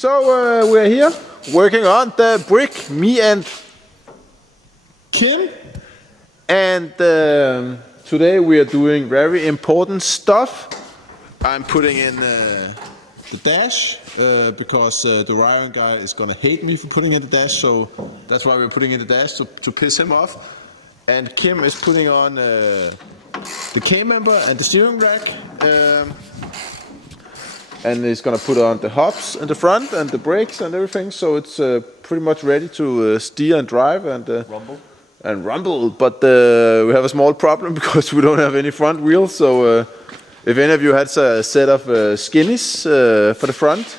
So we're here working on the brick, me and Kim, and today we are doing very important stuff. I'm putting in the dash because the wiring guy is gonna hate me for putting in the dash, so that's why we're putting in the dash to piss him off. And Kim is putting on the K-member and the steering rack, and he's gonna put on the hubs in the front and the brakes and everything, so it's pretty much ready to steer and drive and rumble. But we have a small problem because we don't have any front wheels, so if any of you had a set of skinnies for the front,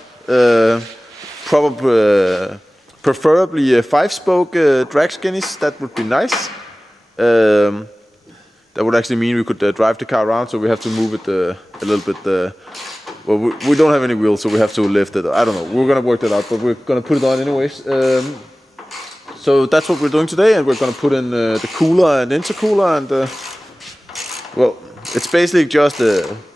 preferably 5-spoke drag skinnies, that would be nice. That would actually mean we could drive the car around, so we have to move it a little bit. Well, we don't have any wheels, so we have to lift it. I don't know. We're gonna work that out, but we're gonna put it on anyways. So that's what we're doing today, and we're gonna put in the cooler and intercooler, and well, it's basically just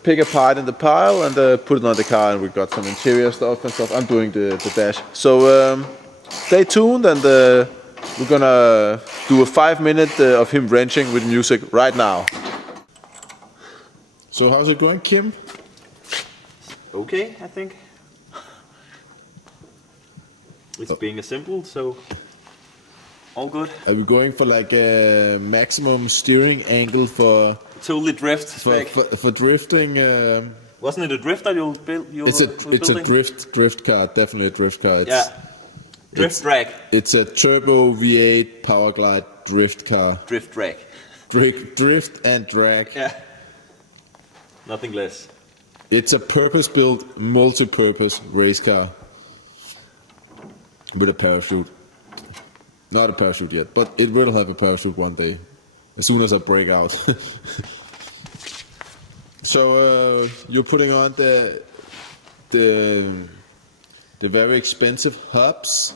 pick a part in the pile and put it on the car, and we got some interior stuff and stuff. I'm doing the dash. So stay tuned, and we're gonna do a 5-minute of him wrenching with music right now. So how's it going, Kim? Okay, I think. It's being assembled, so all good. Are we going for like a maximum steering angle for Totally drift for drifting? Wasn't it a drift that you built? It's a drift car, definitely a drift car. Drift drag. It's a turbo V8 Powerglide drift car. Drift drag. Drift and drag. Yeah. Nothing less. It's a purpose-built, multi-purpose race car with a parachute. Not a parachute yet, but it will have a parachute one day, as soon as I break out. So you're putting on the very expensive hubs.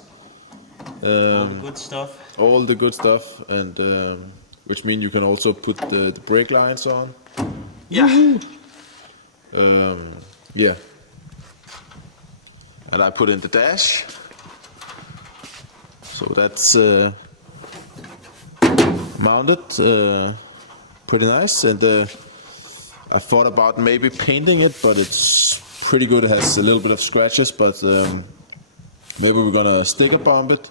All the good stuff. All the good stuff, and which means you can also put the brake lines on. Yeah. Yeah. And I put in the dash. So that's mounted pretty nice, and I thought about maybe painting it, but it's pretty good. It has a little bit of scratches, but maybe we're gonna sticker bomb it,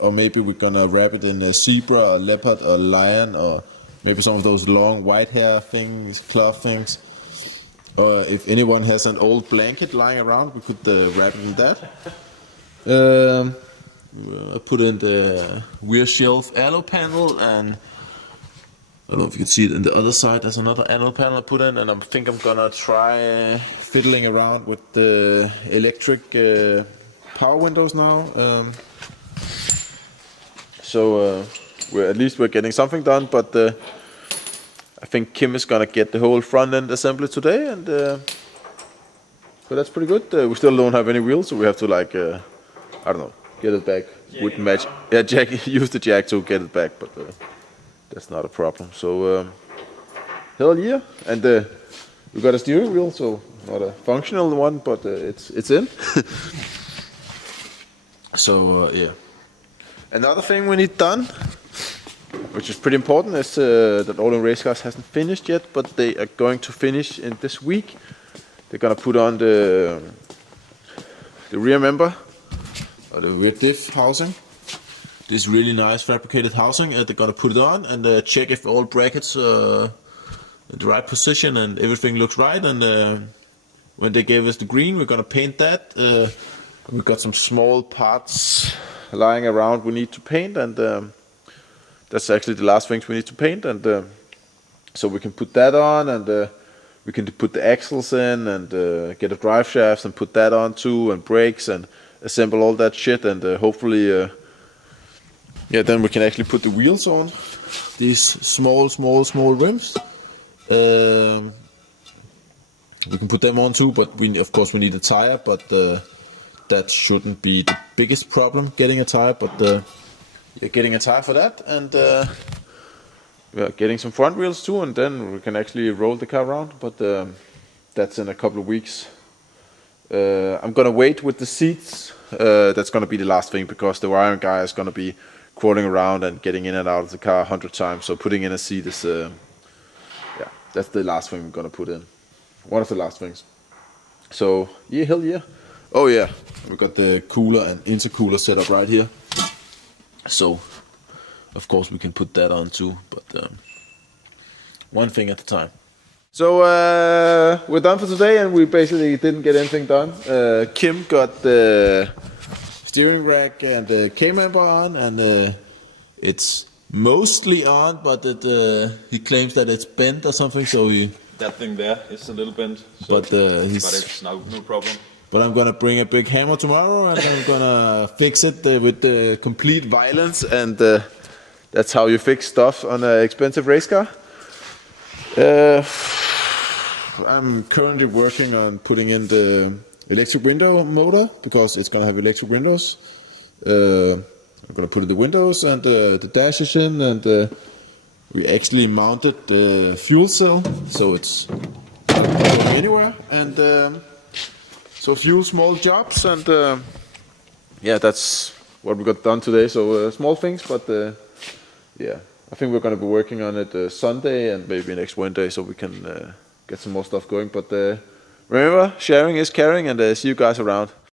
or maybe we're gonna wrap it in a zebra or leopard or lion, or maybe some of those long white hair things, cloth things. Or if anyone has an old blanket lying around, we could wrap it in that. I put in the rear shelf alloy panel, and I don't know if you can see it on the other side. There's another alloy panel I put in, and I think I'm gonna try fiddling around with the electric power windows now. So we're getting something done, but I think Kim is gonna get the whole front end assembly today, and so that's pretty good. We still don't have any wheels, so we have to like I don't know, get it back with match. Yeah, jack. Use the jack to get it back, but that's not a problem. So hell yeah, and we got a steering wheel, so not a functional one, but it's in. So yeah, another thing we need done, which is pretty important, is that all the race cars hasn't finished yet, but they are going to finish in this week. They're gonna put on the rear member, or the rear diff housing. This really nice fabricated housing. They're gonna put it on and check if all brackets are in the right position and everything looks right. And when they gave us the green, we're gonna paint that. We've got some small parts lying around we need to paint, and that's actually the last things we need to paint, and so we can put that on, and we can put the axles in, and get the drive shafts and put that on too, and brakes, and assemble all that shit, and hopefully yeah, then we can actually put the wheels on these small rims. We can put them on too, but of course we need a tire, but that shouldn't be the biggest problem, getting a tire, but yeah, getting a tire for that, and we are getting some front wheels too, and then we can actually roll the car around, but that's in a couple of weeks. I'm gonna wait with the seats. That's gonna be the last thing, because the wiring guy is gonna be crawling around and getting in and out of the car 100 times. So putting in a seat is, yeah, that's the last thing we're gonna put in. One of the last things. So yeah, hell yeah. Oh yeah, we got the cooler and intercooler set up right here. So of course we can put that on too, but one thing at a time. So we're done for today, and we basically didn't get anything done. Kim got the steering rack and the K-member on, and it's mostly on, but he claims that it's bent or something, so That thing there is a little bent, so but but it's no problem. But I'm gonna bring a big hammer tomorrow, and I'm gonna fix it with the complete violence, and that's how you fix stuff on an expensive race car. I'm currently working on putting in the electric window motor, because it's gonna have electric windows. I'm gonna put in the windows and the dashes in, and we actually mounted the fuel cell, so it's not going anywhere. And so a few small jobs, and yeah, that's what we got done today. So small things, but yeah, I think we're gonna be working on it Sunday and maybe next Wednesday, so we can get some more stuff going. But remember, sharing is caring, and see you guys around.